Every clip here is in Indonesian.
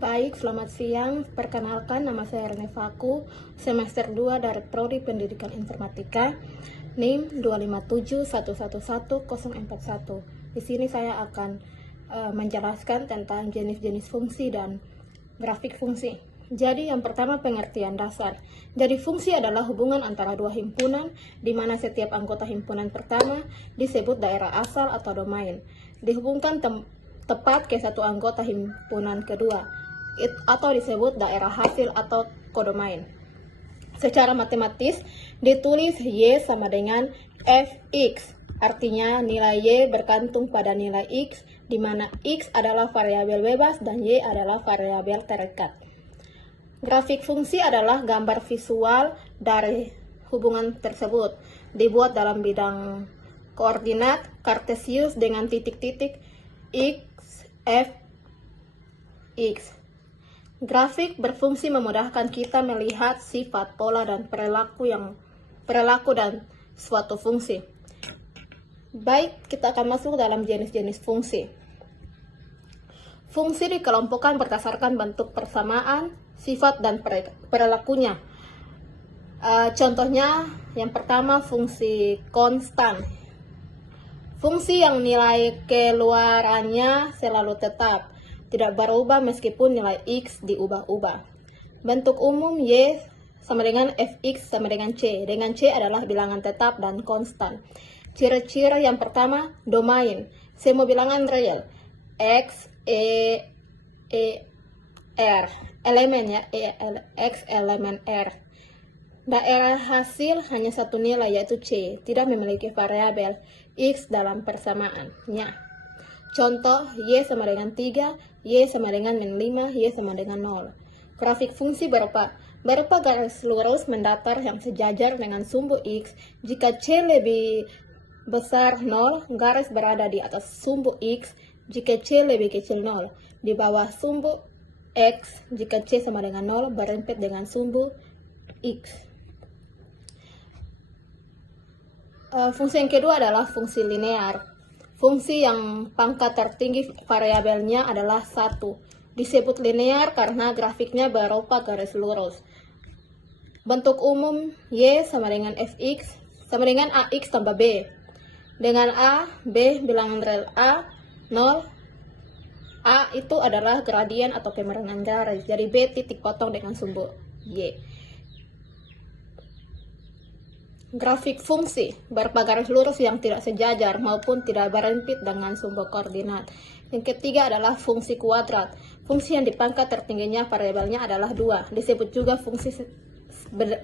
Baik, selamat siang. Perkenalkan, nama saya Rene Faku, semester 2 dari Prodi Pendidikan Informatika, NIM 257111041. Di sini saya akan menjelaskan tentang jenis-jenis fungsi dan grafik fungsi. Jadi yang pertama, pengertian dasar. Jadi fungsi adalah hubungan antara dua himpunan, di mana setiap anggota himpunan pertama disebut daerah asal atau domain, dihubungkan tepat ke satu anggota himpunan kedua, atau disebut daerah hasil atau kodomain. Secara matematis ditulis Y sama dengan Fx, artinya nilai Y bergantung pada nilai X, di mana X adalah variabel bebas dan Y adalah variabel terikat. Grafik fungsi adalah gambar visual dari hubungan tersebut, dibuat dalam bidang koordinat kartesius dengan titik-titik X, F, X. Grafik berfungsi memudahkan kita melihat sifat, pola, dan perilaku dan suatu fungsi. Baik, kita akan masuk dalam jenis-jenis fungsi. Fungsi dikelompokkan berdasarkan bentuk persamaan, sifat, dan perilakunya. Contohnya, yang pertama fungsi konstan. Fungsi yang nilai keluarannya selalu tetap, tidak berubah meskipun nilai X diubah-ubah. Bentuk umum Y sama dengan Fx sama dengan C. Dengan C adalah bilangan tetap dan konstan. Ciri-ciri yang pertama, domain. Semua bilangan real. X, R. Elemen ya, X elemen R. Daerah hasil hanya satu nilai yaitu C. Tidak memiliki variabel X dalam persamaannya. Contoh, Y sama dengan 3, Y sama dengan min 5, Y sama dengan 0. Grafik fungsi berupa garis lurus mendatar yang sejajar dengan sumbu X. Jika C lebih besar 0, garis berada di atas sumbu X. Jika C lebih kecil 0, di bawah sumbu X. Jika C sama dengan 0, berempit dengan sumbu X. Fungsi yang kedua adalah fungsi linear. Fungsi yang pangkat tertinggi variabelnya adalah 1. Disebut linear karena grafiknya berupa garis lurus. Bentuk umum Y sama dengan Fx sama dengan Ax tambah B. Dengan A, B bilangan real A, 0. A itu adalah gradien atau kemiringan garis. Jadi B titik potong dengan sumbu Y. Grafik fungsi berupa garis lurus yang tidak sejajar maupun tidak berempit dengan sumbu koordinat. Yang ketiga adalah fungsi kuadrat. Fungsi yang di pangkat tertingginya variabelnya adalah 2. Disebut juga fungsi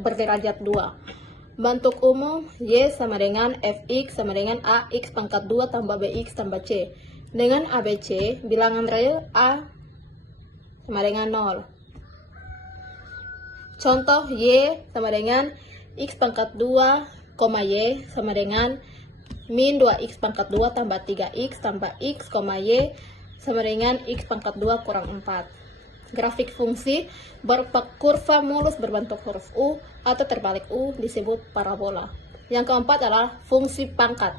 berderajat 2. Bentuk umum Y sama dengan Fx sama dengan Ax pangkat 2 tambah Bx tambah C. Dengan ABC, bilangan real A sama dengan 0. Contoh, Y sama dengan X pangkat 2, Y sama dengan min 2X pangkat 2 tambah 3X tambah X, Y sama dengan X pangkat 2 kurang 4. Grafik fungsi berupa kurva mulus berbentuk huruf U atau terbalik U disebut parabola. Yang keempat adalah fungsi pangkat.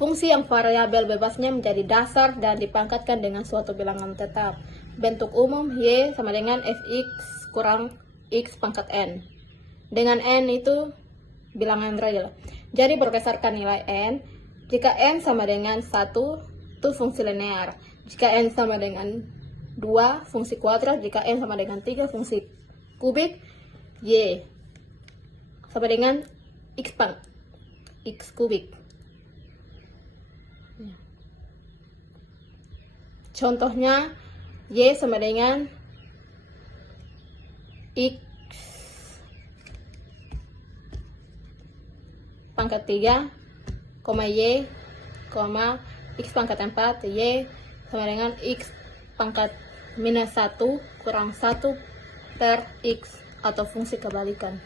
Fungsi yang variabel bebasnya menjadi dasar dan dipangkatkan dengan suatu bilangan tetap. Bentuk umum Y sama dengan Fx kurang X pangkat N. Dengan N itu bilangan real. Jadi berdasarkan nilai N, jika N sama dengan 1, itu fungsi linear. Jika N sama dengan 2, fungsi kuadrat. Jika N sama dengan 3, fungsi kubik. Y sama dengan X kubik. Contohnya, Y sama dengan X pangkat 3, Y, X pangkat 4, Y sama dengan X pangkat minus 1 kurang 1 per X atau fungsi kebalikan.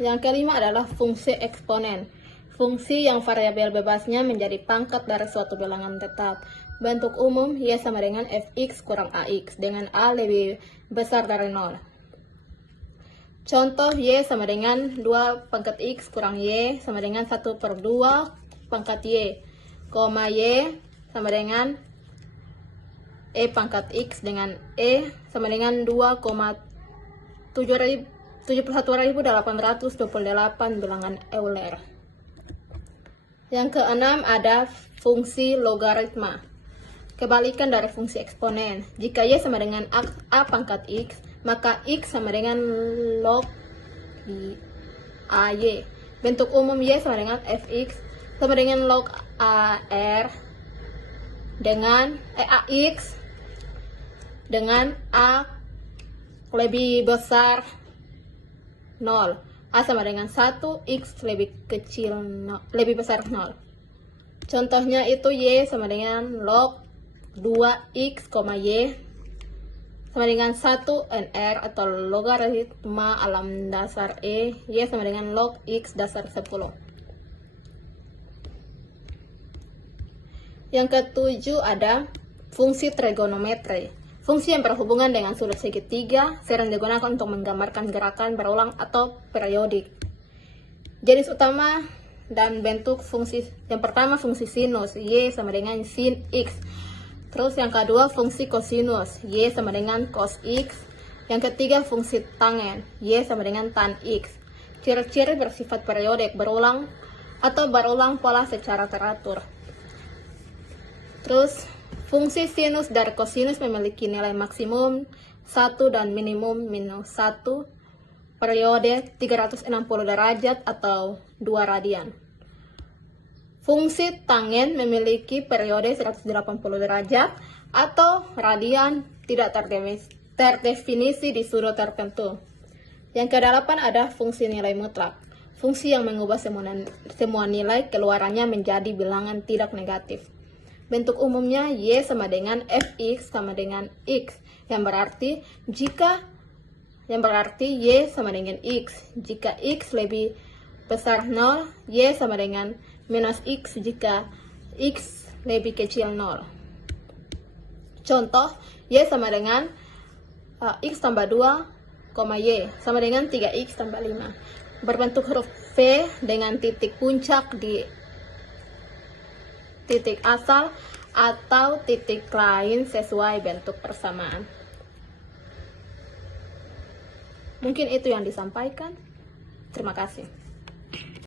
Yang kelima adalah fungsi eksponen. Fungsi yang variabel bebasnya menjadi pangkat dari suatu bilangan tetap. Bentuk umum Y sama dengan Fx kurang Ax dengan A lebih besar dari 0. Contoh, Y sama dengan 2 pangkat X kurang Y sama dengan 1/2 pangkat Y, Y sama dengan E pangkat X dengan E sama dengan 2,71.828 bilangan Euler. Yang keenam ada fungsi logaritma. Kebalikan dari fungsi eksponen. Jika Y sama dengan A pangkat X, maka X sama dengan log AY. Bentuk umum Y sama dengan Fx sama dengan log AR dengan AX dengan A lebih besar 0. A sama dengan 1, X lebih besar 0. Contohnya itu Y sama dengan log 2X, Y sama dengan 1 NR atau logaritma alam dasar Y sama dengan log X dasar 10. Yang ketujuh ada fungsi trigonometri. Fungsi yang berhubungan dengan sudut segitiga sering digunakan untuk menggambarkan gerakan berulang atau periodik. Jenis utama dan bentuk fungsi yang pertama fungsi sinus, Y sama dengan sin X. Terus yang kedua fungsi kosinus, Y sama dengan cos X. Yang ketiga fungsi tangen, Y sama dengan tan X. Ciri-ciri bersifat periodik, berulang atau berulang pola secara teratur. Terus fungsi sinus dari kosinus memiliki nilai maksimum 1 dan minimum minus 1, periode 360 derajat atau 2 radian. Fungsi tangen memiliki periode 180 derajat atau radian tidak terdefinisi di sudut tertentu. Yang kedelapan ada fungsi nilai mutlak. Fungsi yang mengubah semua nilai keluarannya menjadi bilangan tidak negatif. Bentuk umumnya Y sama dengan Fx sama dengan X, yang berarti Y sama dengan X. Jika X lebih besar 0, Y sama dengan minus X jika X lebih kecil 0. Contoh, Y sama dengan X tambah 2, Y sama dengan 3X tambah 5. Berbentuk huruf V dengan titik puncak di titik asal atau titik lain sesuai bentuk persamaan. Mungkin itu yang disampaikan. Terima kasih.